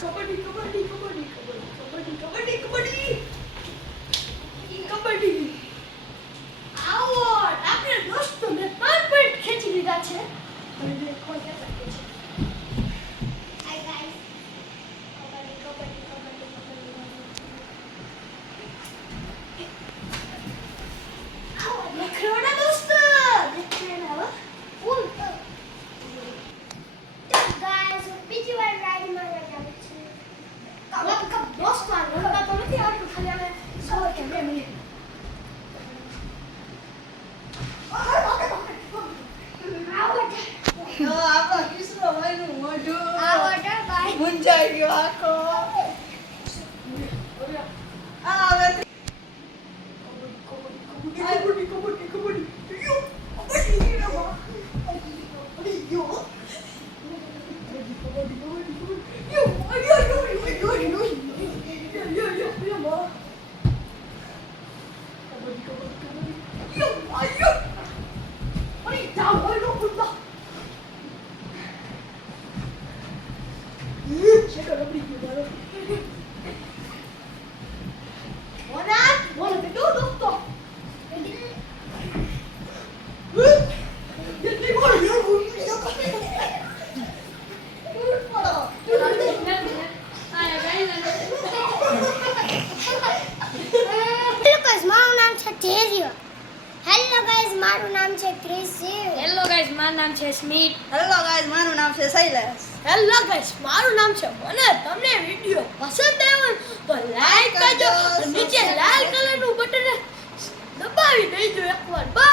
કબડ્ડી કબડ્ડી કબડ્ડી કબડ્ડી કબડ્ડી કબડ્ડી કબડ્ડી આવો આપણે દોસ્તો મેં 5 પોઈન્ટ ખેંચી લીધા છે અને દેખો કે શકે છે હાય ગાઈસ કબડ્ડી કબડ્ડી કબડ્ડી આવો લખરોડા દોસ્તો દેખને આવો ફૂલ ગાઈસ બીજી વાર રાઈડ મારવા જાવે છે કબ દોસ્તો આ રમવા તો નથી આવતું ખાલી અમે 100 કે 2 મિનિટ આપણા કિશોરભાઈનું મોઢું આવડે ભાઈ મુંજાઈ ગયો આખો આ હવે કબડ્ડી કબડ્ડી કબડ્ડી યો કબડ્ડી રમવા કબડ્ડી યો કબડ્ડી યો મારું નામ છે ક્રિસ. હેલો ગાઈસ મારું નામ છે સ્મિત. હેલો ગાઈસ મારું નામ છે શૈલેષ. હેલો ગાઈસ મારું નામ છે મને તમને વિડિયો પસંદ આવ્યો તો લાઈક કરજો નીચે લાલ કલરનું બટન દબાવી દેજો એકવાર. બાય.